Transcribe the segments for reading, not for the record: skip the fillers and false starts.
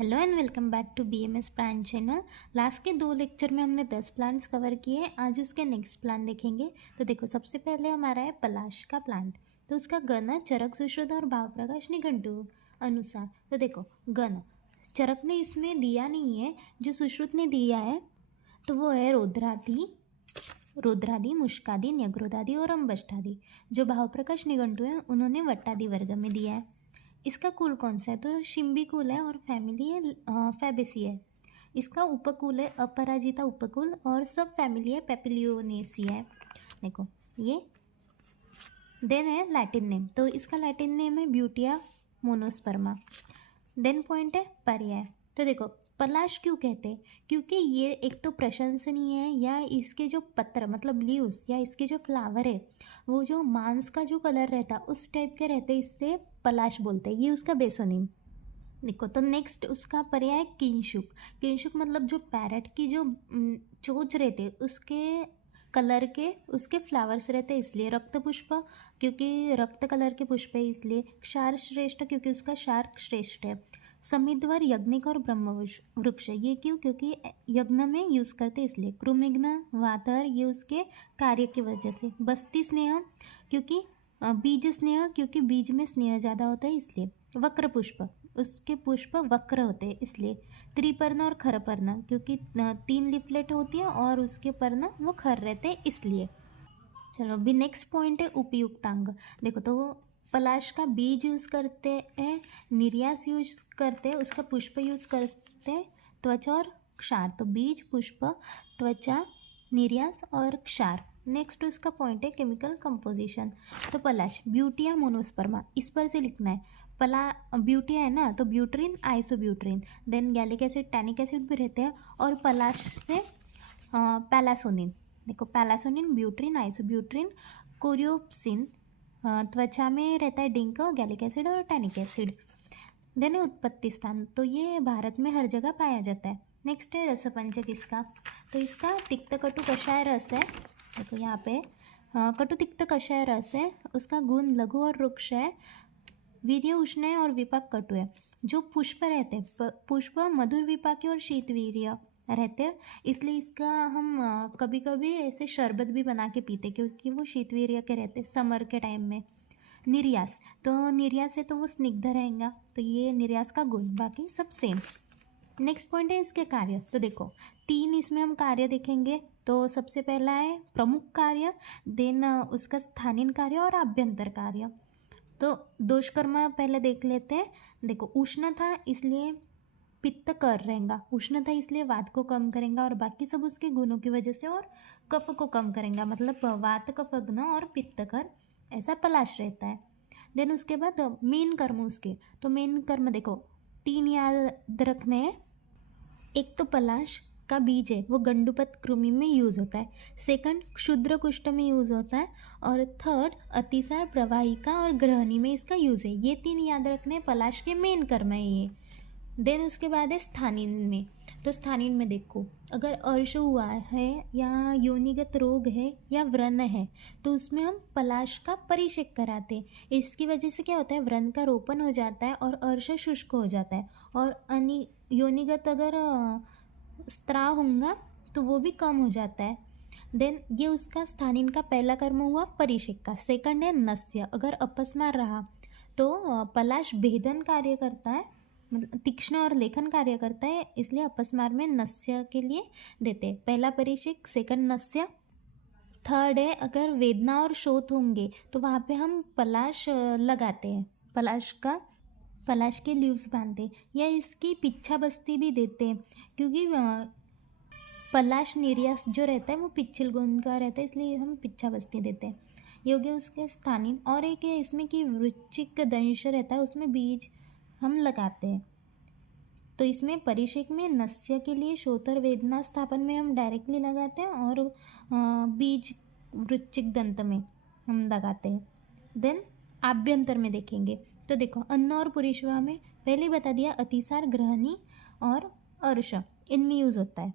Hello and welcome back to BMS plant channel. Last के 2 lecture में हमने 10 plants cover किए। आज उसके नेक्स्ट प्लांट देखेंगे। तो देखो, सबसे पहले हमारा है पलाश का प्लांट। तो उसका गण चरक सुश्रुत और भाव प्रकाश निघंटु अनुसार। तो देखो, गण चरक ने इसमें दिया नहीं है, जो सुश्रुत ने दिया है तो वो है रुद्रादि, मुष्कादि, न्यग्रोधादि और अम्बष्टादि। जो भाव प्रकाश निघंटु है उन्होंने वट्टादि वर्ग में दिया है। इसका कुल कौन सा है? तो शिम्बी कुल है और फैमिली है फैबेसी है। इसका उपकुल है अपराजिता उपकुल और सब फैमिली है पेपिलियोनेसी है। देखो ये देन है लैटिन नेम। तो इसका लैटिन नेम है ब्यूटिया मोनोस्पर्मा। देन पॉइंट है पर्याय। तो देखो, पलाश क्यों कहते हैं? क्योंकि ये एक तो प्रशंसनीय है, या इसके जो पत्र मतलब लीव्स या इसके जो फ्लावर है वो जो मांस का जो कलर रहता है उस टाइप के रहते हैं, इससे पलाश बोलते हैं। ये उसका बेसोनिम। देखो, तो नेक्स्ट उसका पर्याय है किंशुक। किंशुक मतलब जो पैरट की जो चोंच रहते उसके कलर के उसके फ्लावर्स रहते हैं, इसलिए रक्त पुष्प क्योंकि रक्त कलर के पुष्प है इसलिए। क्षार श्रेष्ठ क्योंकि उसका क्षार श्रेष्ठ है। समिद्वर, यज्ञिक और ब्रह्म वृक्ष, ये क्यों? क्योंकि यज्ञ में यूज़ करते इसलिए। कृमिघ्न, वातर, ये उसके कार्य की वजह से। बस्ती स्नेह क्योंकि बीज स्नेह क्योंकि बीज में स्नेह ज़्यादा होता है इसलिए। वक्र पुष्प, उसके पुष्प वक्र होते हैं इसलिए। त्रिपर्ण और खरपर्ण क्योंकि 3 लिफलेट होती है और उसके पर्ण वो खर रहते हैं इसलिए। चलो अभी नेक्स्ट पॉइंट है उपयुक्तांग। देखो, तो वो पलाश का बीज यूज़ करते हैं, निर्यास यूज करते हैं, उसका पुष्प यूज़ करते हैं, त्वचा और क्षार। तो बीज, पुष्प, त्वचा, निर्यास और क्षार। नेक्स्ट उसका पॉइंट है केमिकल कंपोजिशन। तो पलाश ब्यूटिया मोनोस्पर्मा, इस पर से लिखना है। ब्यूटिया है ना, तो butrin, isobutrin, then gallic acid, tannic acid भी रहते हैं। और पलाश से पैलासोनिन। देखो, पैलासोनिन, ब्यूट्रीन, आइसोब्यूट्रीन, कोरियोप्सिन, त्वचा में रहता है डिंक, गैलिक एसिड और टैनिक एसिड। देन उत्पत्ति स्थान, तो ये भारत में हर जगह पाया जाता है। नेक्स्ट है रसपंचक इसका। तो इसका तिक्त कटु कषाय रस है। देखो यहाँ पे कटु तिक्त कषाय रस है। उसका गुण लघु और रुक्ष है। वीर्य उष्ण है और विपाक कटु है। जो पुष्प रहते हैं, पुष्प मधुर विपाकी और शीत वीर्य रहते हैं, इसलिए इसका हम कभी कभी ऐसे शरबत भी बना के पीते क्योंकि वो शीतवीर्य के रहते समर के टाइम में। निर्यास, तो निर्यास है तो वो स्निग्ध रहेगा, तो ये निर्यास का गुण, बाकी सब सेम। नेक्स्ट पॉइंट है इसके कार्य। तो देखो, 3 इसमें हम कार्य देखेंगे। तो सबसे पहला है प्रमुख कार्य, देन उसका स्थानीय कार्य और आभ्यंतर कार्य। तो दोषकर्म पहले देख लेते हैं। देखो, उष्ण था इसलिए पित्त कर रहेगा, उष्ण था इसलिए वात को कम करेगा, और बाकी सब उसके गुणों की वजह से और कफ को कम करेगा, मतलब वात कफ अग्न और पित्त कर, ऐसा पलाश रहता है। देन उसके बाद मेन कर्म उसके। तो मेन कर्म देखो 3 याद रखने हैं। एक तो पलाश का बीज है वो गंडुपत कृमि में यूज़ होता है। सेकंड क्षुद्र कुष्ठ में यूज़ होता है। और थर्ड अतिसार, प्रवाहिका और ग्रहणी में इसका यूज़ है। ये 3 याद रखने हैं, पलाश के मेन कर्म है ये। देन उसके बाद है स्थानीन में। तो स्थानीन में देखो, अगर अर्श हुआ है या योनिगत रोग है या व्रण है तो उसमें हम पलाश का परिषेक कराते हैं। इसकी वजह से क्या होता है, व्रण का रोपण हो जाता है और अर्श शुष्क हो जाता है। और योनिगत अगर स्त्राव होगा तो वो भी कम हो जाता है। देन ये उसका स्थानीन का पहला कर्म हुआ परिषेक का। सेकंड है नस्य, अगर अपस्मार रहा तो पलाश भेदन कार्य करता है, मतलब तीक्ष्ण और लेखन कार्य करता है, इसलिए अपस्मार में नस्य के लिए देते हैं। पहला परिषेक, सेकंड नस्य। थर्ड है अगर वेदना और शोथ होंगे तो वहाँ पे हम पलाश लगाते हैं, पलाश के लीव्स बांधते हैं, या इसकी पिच्छा बस्ती भी देते हैं क्योंकि पलाश निर्यास जो रहता है वो पिच्छिल गुण का रहता है, इसलिए हम पिच्छा बस्ती देते हैं। ये हो गया उसके स्थानीय। और एक है इसमें कि वृश्चिक दंश रहता है, उसमें बीज हम लगाते हैं। तो इसमें परिषेक में नस्य के लिए शोतर वेदना स्थापन में हम डायरेक्टली लगाते हैं, और बीज वृश्चिक दंत में हम लगाते हैं। देन आभ्यंतर में देखेंगे। तो देखो, अन्न और पुरीश्वा में पहले बता दिया, अतिसार, ग्रहणी और अर्श इनमें यूज़ होता है।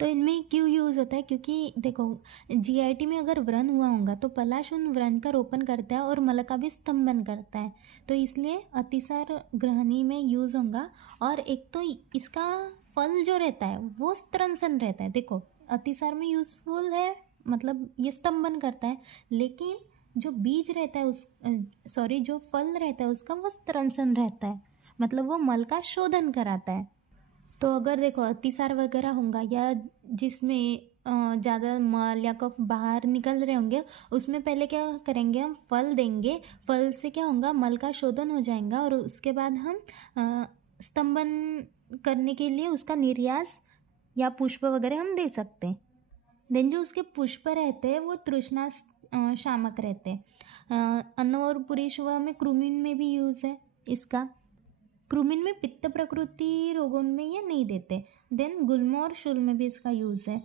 तो इनमें क्यों यूज़ होता है, क्योंकि देखो जीआईटी में अगर व्रण हुआ होगा तो पलाश उन व्रण का रोपण करता है और मल का भी स्तंभन करता है, तो इसलिए अतिसार ग्रहणी में यूज़ होगा। और एक तो इसका फल जो रहता है वो स्तंभन रहता है। देखो अतिसार में यूज़फुल है, मतलब ये स्तंभन करता है, लेकिन जो बीज रहता है जो फल रहता है उसका वो स्तंभन रहता है, मतलब वो मल का शोधन कराता है। तो अगर देखो अतिसार वगैरह होगा या जिसमें ज़्यादा मल या कफ बाहर निकल रहे होंगे, उसमें पहले क्या करेंगे, हम फल देंगे। फल से क्या होगा, मल का शोधन हो जाएगा और उसके बाद हम स्तंभन करने के लिए उसका निर्यास या पुष्प वगैरह हम दे सकते हैं। देन जो उसके पुष्प रहते हैं वो तृष्णा शामक रहते हैं। अन्न और पुरीश्व में कृमिन में भी यूज़ है इसका। क्रूमिन में पित्त प्रकृति रोगों में ये नहीं देते। देन गुल्म और शूल में भी इसका यूज़ है।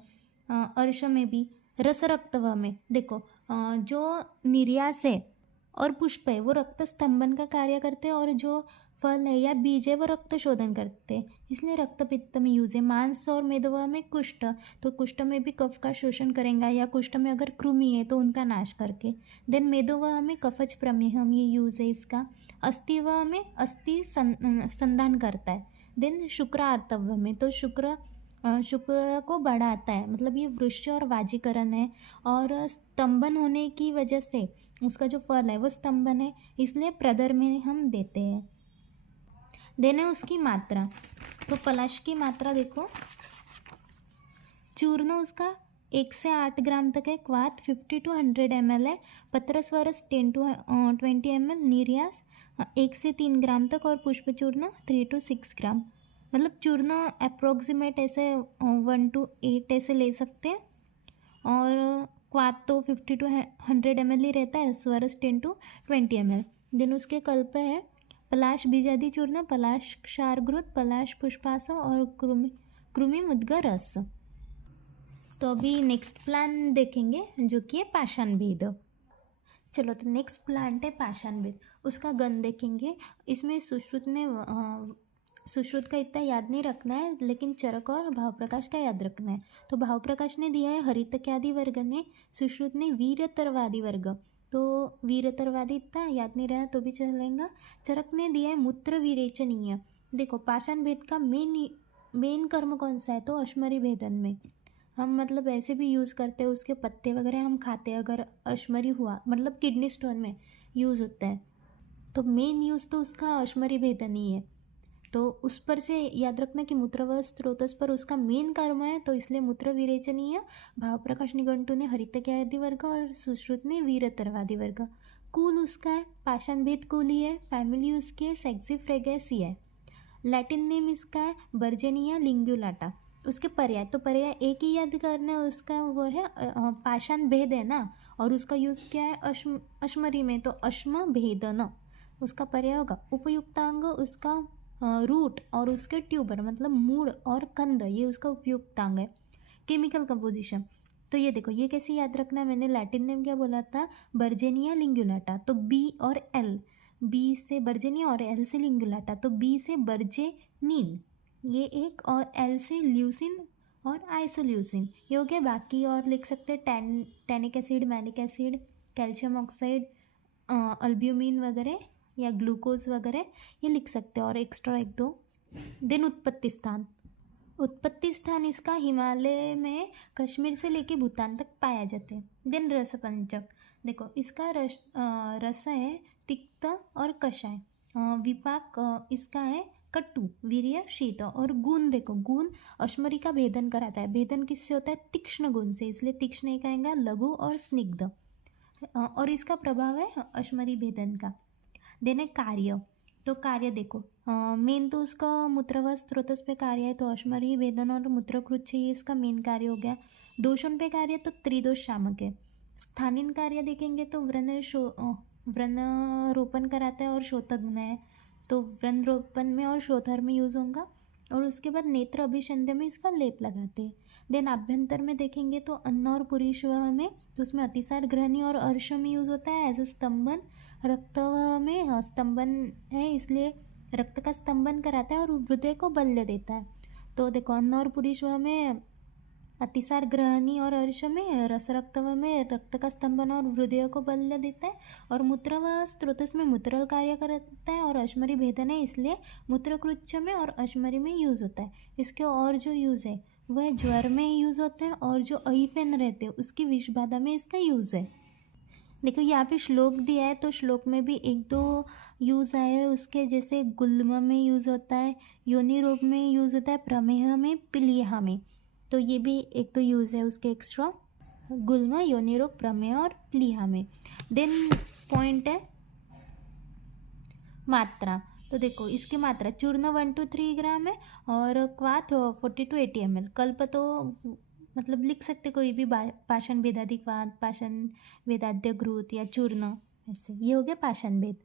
अर्श में भी, रस रक्तव में देखो जो निर्यास है और पुष्प है वो रक्त स्तंभन का कार्य करते हैं, और जो फल है या बीज है वो रक्त शोधन करते हैं, इसलिए रक्त पित्त में यूज़ है। मांस और मेदवा में कुष्ठ, तो कुष्ठ में भी कफ का शोषण करेगा, या कुष्ठ में अगर कृमि है तो उनका नाश करके। देन मेदवा में कफच प्रमेह में ये यूज़ है इसका। अस्थिव में अस्थि संधान करता है। देन शुक्र आर्तव में, तो शुक्र को बढ़ाता है, मतलब ये वृक्ष और वाजीकरण है, और स्तंभन होने की वजह से उसका जो फल है वो स्तंभन है, इसलिए प्रदर में हम देते हैं। देने उसकी मात्रा, तो पलाश की मात्रा देखो, चूर्ण उसका 1 से 8 ग्राम तक है, क्वाथ 50 to 100 ml है, पत्रस वरस 10 to 20 ml, निर्यास 1 से 3 ग्राम तक, और पुष्प चूर्ण 3 to 6 ग्राम। मतलब चूर्ण अप्रोक्सीमेट ऐसे 1 to 8 ऐसे ले सकते हैं, और क्वाथ तो 50 to 100 ml ही रहता है, स्वरस 10 to 20 ml। देन उसके कल्प है पलाश बीजादि चूर्ण, पलाश क्षारघृत, पलाश पुष्पासव और कृमि मुद्गा रस। तो अभी नेक्स्ट प्लांट देखेंगे जो कि है पाषाण भेद। चलो तो नेक्स्ट प्लांट है पाषाण भेद, उसका गण देखेंगे। इसमें सुश्रुत का इतना याद नहीं रखना है, लेकिन चरक और भाव प्रकाश का याद रखना है। तो भाव प्रकाश ने दिया है हरितक्यादि वर्ग ने, सुश्रुत ने वीरतरवादी वर्ग, तो वीरतरवादी इतना याद नहीं रहा तो भी चलेगा। चरक ने दिया है मूत्र विरेचनीय। देखो पाषाण भेद का मेन कर्म कौन सा है, तो अश्मरी भेदन में हम मतलब ऐसे भी यूज़ करते हैं, उसके पत्ते वगैरह हम खाते हैं अगर अश्मरी हुआ, मतलब किडनी स्टोन में यूज़ होता है, तो मेन यूज़ तो उसका अश्मरी भेदन ही है। तो उस पर से याद रखना कि मूत्र व स्रोतस पर उसका मेन कर्म है, तो इसलिए मूत्र विरेचनीय, भाव प्रकाश निघंटु ने हरितक्यादि वर्ग और सुश्रुत ने वीरतरवादी वर्ग। कुल उसका है पाषाण भेद कुल ही है, फैमिली उसकी है सेक्सीफ्रेगेसी है। लैटिन नेम इसका है बर्जेनिया लिंगुलाटा। उसके पर्याय, तो पर्याय एक ही याद करना है उसका, वो है पाषाण भेद है ना, और उसका यूज़ क्या है अश्मरी में, तो अश्म भेदन उसका पर्याय होगा। उपयुक्तांग उसका रूट और उसके ट्यूबर मतलब मूड और कंद, ये उसका उपयुक्तांग है। केमिकल कंपोजिशन, तो ये देखो ये कैसे याद रखना है, मैंने लैटिन नेम क्या बोला था, बर्जेनिया लिंगुलाटा, तो बी और एल, बी से बर्जेनिया और एल से लिंगुलाटा, तो बी से बर्जेनिन ये एक, और एल से ल्यूसिन और आइसोल्यूसिन ये हो गया। बाकी और लिख सकते हैं tannic acid, manic acid, calcium oxide, albumin वगैरह या ग्लूकोज वगैरह ये लिख सकते हैं, और एक्स्ट्रा एक दो। देन उत्पत्ति स्थान इसका हिमालय में कश्मीर से लेके भूटान तक पाया जाते हैं। देन रस पंचक, देखो इसका रस है तिक्त और कषाय। विपाक इसका है कटु, वीर्य, शीत, और गुण देखो गुण अश्मरी का भेदन कराता है। भेदन किससे होता है, तीक्ष्ण गुण से, इसलिए तीक्ष्ण एक आएगा, लघु और स्निग्ध, और इसका प्रभाव है अश्मरी भेदन का। देने कार्य, तो कार्य देखो मेन तो उसका मूत्र व स्रोतस पे कार्य है, तो अश्मरी भेदन और मूत्रकृत ये इसका मेन कार्य हो गया। दोषों पे कार्य तो त्रिदोष शामक है। स्थानीन कार्य देखेंगे तो व्रण रोपण कराता है और शोथग्न है, तो व्रण रोपण में और शोथर में यूज़ होगा। और उसके बाद नेत्र अभिसंध्य में इसका लेप लगाते हैं। देन आभ्यंतर में देखेंगे तो अन्न और पुरीश्वह में, तो उसमें अतिसार ग्रहणी और अर्श में यूज़ होता है एज अ स्तंभन। रक्तवह में स्तंभन है, इसलिए रक्त का स्तंभन कराता है और हृदय को बल्य देता है। तो देखो अन्न और पुरीश्वह में अतिसार ग्रहणी और अर्श में, रस रक्तव में रक्त का स्तंभन और हृदय को बल देता है, और मूत्र व स्त्रोतस में मूत्रल कार्य करता है, और अश्मरी भेदन है इसलिए मूत्रकृच्छ में और अश्मरी में यूज़ होता है। इसके और जो यूज़ है वह ज्वर में यूज़ होता है, और जो अहिफेन रहते हैं उसकी विषबाधा में इसका यूज़ है। देखो यहाँ पे श्लोक दिया है, तो श्लोक में भी एक दो यूज़ आए हैं उसके, जैसे गुल्म में यूज़ होता है, योनि रोग में यूज़ होता है, प्रमेह में, प्लीहा में। तो ये भी एक तो यूज़ है उसके एक्स्ट्रा, गुल्म, योनि रोग, प्रमेह और प्लीहा में। देन पॉइंट है मात्रा। तो देखो इसकी मात्रा चूर्ण 1 to 3 ग्राम है, और क्वाथ 40 to 80 ml। कल्प तो मतलब लिख सकते कोई भी, पाषाण भेदादि क्वाथ, पाषाण भेदाद्य घृत या चूर्ण, ऐसे। ये हो गया पाषाण भेद।